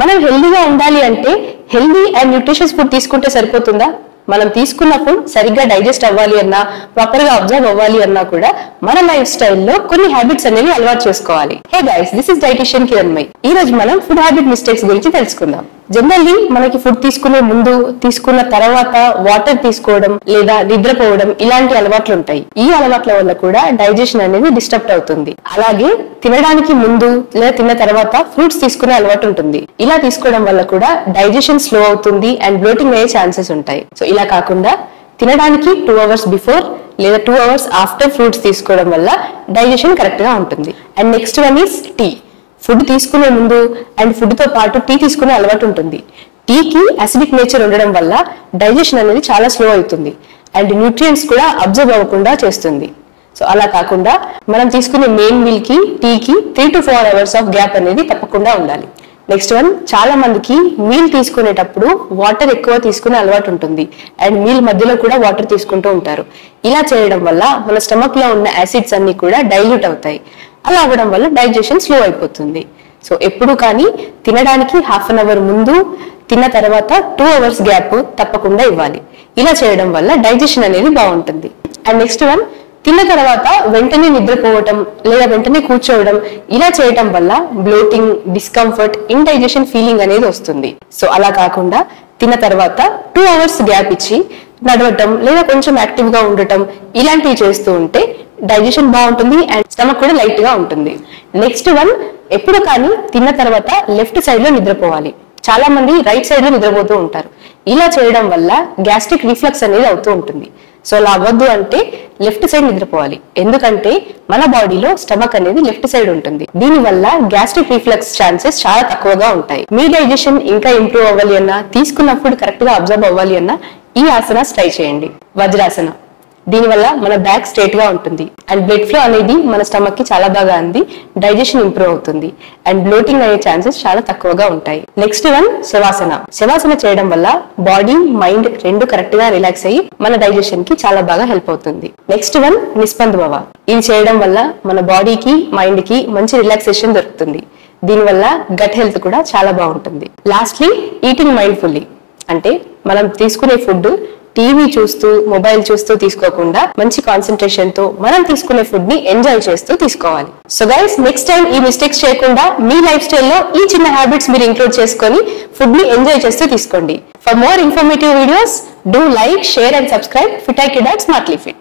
మనం హెల్దీగా ఉండాలి అంటే హెల్దీ అండ్ న్యూట్రిషియస్ ఫుడ్ తీసుకుంటే సరిపోతుందా? మనం తీసుకున్న ఫుడ్ సరిగ్గా డైజెస్ట్ అవ్వాలి అన్నా, ప్రాపర్ గా అబ్జర్వ్ అవ్వాలి అన్నా కూడా మన లైఫ్ స్టైల్లో కొన్ని హ్యాబిట్స్ అనేవి అలవాటు చేసుకోవాలి. Hey guys, this is dietitian Kiranmayi. ఈ రోజు మనం ఫుడ్ హ్యాబిట్ మిస్టేక్స్ గురించి తెలుసుకుందాం. జనరల్లీ మనకి ఫుడ్ తీసుకునే ముందు, తీసుకున్న తర్వాత వాటర్ తీసుకోవడం లేదా నిద్రపోవడం ఇలాంటి అలవాట్లు ఉంటాయి. ఈ అలవాట్ల వల్ల కూడా డైజెషన్ అనేది డిస్టర్బ్ అవుతుంది. అలాగే తినడానికి ముందు లేదా తిన్న తర్వాత ఫ్రూట్స్ తీసుకునే అలవాటు ఉంటుంది. ఇలా తీసుకోవడం వల్ల కూడా డైజెషన్ స్లో అవుతుంది అండ్ బ్లోటింగ్ అయ్యే ఛాన్సెస్ ఉంటాయి. సో ఇలా కాకుండా తినడానికి 2 hours బిఫోర్ లేదా 2 hours ఆఫ్టర్ ఫ్రూట్స్ తీసుకోవడం వల్ల డైజెషన్ కరెక్ట్ గా ఉంటుంది. And next one is T. Food తీసుకునే ముందు అండ్ ఫుడ్ తో పాటు టీ తీసుకునే అలవాటు ఉంటుంది. టీకి అసిడిక్ నేచర్ ఉండడం వల్ల డైజెషన్ అనేది చాలా స్లో అవుతుంది అండ్ న్యూట్రియంట్స్ కూడా అబ్జర్వ్ అవ్వకుండా చేస్తుంది. సో అలా కాకుండా మనం తీసుకునే మెయిన్ మీల్ కి టీకి 3 to 4 hours ఆఫ్ గ్యాప్ అనేది తప్పకుండా ఉండాలి. నెక్స్ట్ వన్, చాలా మందికి మీల్ తీసుకునేటప్పుడు వాటర్ ఎక్కువ తీసుకునే అలవాటు ఉంటుంది అండ్ మీల్ మధ్యలో కూడా వాటర్ తీసుకుంటూ ఉంటారు. ఇలా చేయడం వల్ల మన స్టమక్ లో ఉన్న యాసిడ్స్ అన్ని కూడా డైల్యూట్ అవుతాయి. అలా అవ్వడం వల్ల డైజెషన్ స్లో అయిపోతుంది. సో ఎప్పుడు కానీ తినడానికి 1/2 hour ముందు, తిన్న తర్వాత 2 hours గ్యాప్ తప్పకుండా ఇవ్వాలి. ఇలా చేయడం వల్ల డైజెషన్ అనేది బాగుంటుంది. అండ్ నెక్స్ట్ వన్, తిన్న తర్వాత వెంటనే నిద్రపోవటం లేదా వెంటనే కూర్చోవడం ఇలా చేయటం వల్ల బ్లోటింగ్, డిస్కంఫర్ట్, ఇండైజెషన్ ఫీలింగ్ అనేది వస్తుంది. సో అలా కాకుండా తిన్న తర్వాత 2 hours గ్యాప్ ఇచ్చి నడవటం లేదా కొంచెం యాక్టివ్ గా ఉండటం ఇలాంటివి చేస్తూ ఉంటే డైజెషన్ బాగుంటుంది అండ్ స్టమక్ కూడా లైట్ గా ఉంటుంది. నెక్స్ట్ వన్, ఎప్పుడు కానీ తిన్న తర్వాత లెఫ్ట్ సైడ్ లో నిద్రపోవాలి. చాలా మంది రైట్ సైడ్ లో నిద్రపోతూ ఉంటారు. ఇలా చేయడం వల్ల గ్యాస్ట్రిక్ రిఫ్లక్స్ అనేది అవుతూ ఉంటుంది. సో అలా అవ్వద్దు అంటే లెఫ్ట్ సైడ్ నిద్రపోవాలి. ఎందుకంటే మన బాడీలో స్టమక్ అనేది లెఫ్ట్ సైడ్ ఉంటుంది. దీని వల్ల గ్యాస్ట్రిక్ రిఫ్లక్స్ ఛాన్సెస్ చాలా తక్కువగా ఉంటాయి. మీ డైజెషన్ ఇంకా ఇంప్రూవ్ అవ్వాలి అన్నా, తీసుకున్న ఫుడ్ కరెక్ట్ గా అబ్జర్వ్ అవ్వాలి అన్నా ఈ ఆసనాస్ ట్రై చేయండి. వజ్రాసన. దీనివల్ల మన బ్యాక్ స్ట్రైట్ గా ఉంటుంది అండ్ బ్లడ్ ఫ్లో అనేది మన స్టమక్ కి చాలా బాగా అంది డైజెషన్ ఇంప్రూవ్ అవుతుంది అండ్ బ్లోటింగ్ అయ్యే ఛాన్సెస్ చాలా తక్కువగా ఉంటాయి. Next one, శవాసన. శవాసన చేయడం వల్ల బాడీ, మైండ్ రెండు కరెక్ట్ గా రిలాక్స్ అయ్యి మన డైజెషన్ కి చాలా బాగా హెల్ప్ అవుతుంది. నెక్స్ట్ వన్, నిస్పంద్ భవ. ఇది చేయడం వల్ల మన బాడీకి, మైండ్ కి మంచి రిలాక్సేషన్ దొరుకుతుంది. దీనివల్ల గట్ హెల్త్ కూడా చాలా బాగుంటుంది. Lastly, eating mindfully. అంటే మనం తీసుకునే ఫుడ్ టీవీ చూస్తూ, మొబైల్ చూస్తూ తీసుకోకుండా మంచి కాన్సన్ట్రేషన్ తో మనం తీసుకునే ఫుడ్ ని ఎంజాయ్ చేస్తూ తీసుకోవాలి. సో గైస్, నెక్స్ట్ టైం ఈ మిస్టేక్స్ చేయకుండా మీ లైఫ్ స్టైల్లో ఈ చిన్న హ్యాబిట్స్ మీరు ఇంక్లూడ్ చేసుకొని ఫుడ్ ని ఎంజాయ్ చేస్తూ తీసుకోండి. For more informative videos, do like, share and subscribe FitIQ.Smartly Fit.